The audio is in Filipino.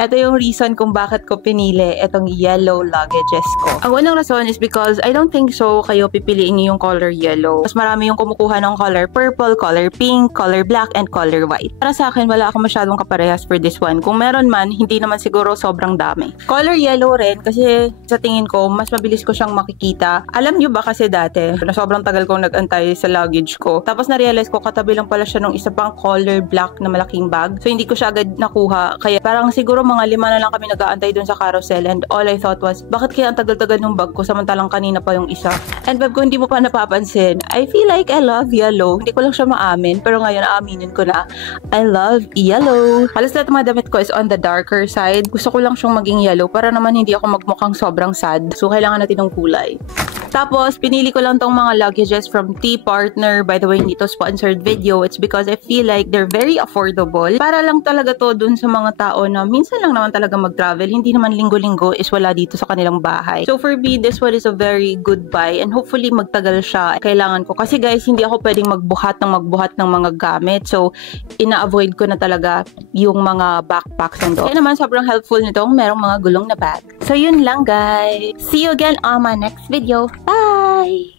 Ito yung reason kung bakit ko pinili itong yellow luggages ko. Ang unang rason is because I don't think so kayo pipiliin niyo yung color yellow. Mas marami yung kumukuha ng color purple, color pink, color black, and color white. Para sa akin, wala ako masyadong kaparehas for this one. Kung meron man, hindi naman siguro sobrang dami. Color yellow rin kasi sa tingin ko, mas mabilis ko siyang makikita. Alam nyo ba kasi dati, na sobrang tagal kong nag-antay sa luggage ko. Tapos na-realize ko, katabi lang pala siya nung isa pang color black na malaking bag. So, hindi ko siya agad nakuha. Kaya parang siguro mga 5 na lang kami nag-aantay dun sa carousel and all I thought was, bakit kaya ang tagal-tagal ng bag ko samantalang kanina pa yung isa? And babe, kung hindi mo pa napapansin, I feel like I love yellow. Hindi ko lang siya maamin, pero ngayon aaminin ko na I love yellow. Halos lahat ng mga damit ko is on the darker side. Gusto ko lang siyang maging yellow para naman hindi ako magmukhang sobrang sad. So, kailangan natin ng kulay. Tapos, pinili ko lang tong mga luggages from T-Partner. By the way, hindi to sponsored video. It's because I feel like they're very affordable. Para lang talaga to dun sa mga tao na minsan lang naman talaga mag-travel. Hindi naman linggo-linggo is wala dito sa kanilang bahay. So for me, this one is a very good buy and hopefully magtagal siya. Kailangan ko. Kasi guys, hindi ako pwedeng magbuhat ng mga gamit. So, ina-avoid ko na talaga yung mga backpacks and all. Kaya naman, sobrang helpful nitong merong mga gulong na bag. So, yun lang guys. See you again on my next video. Bye!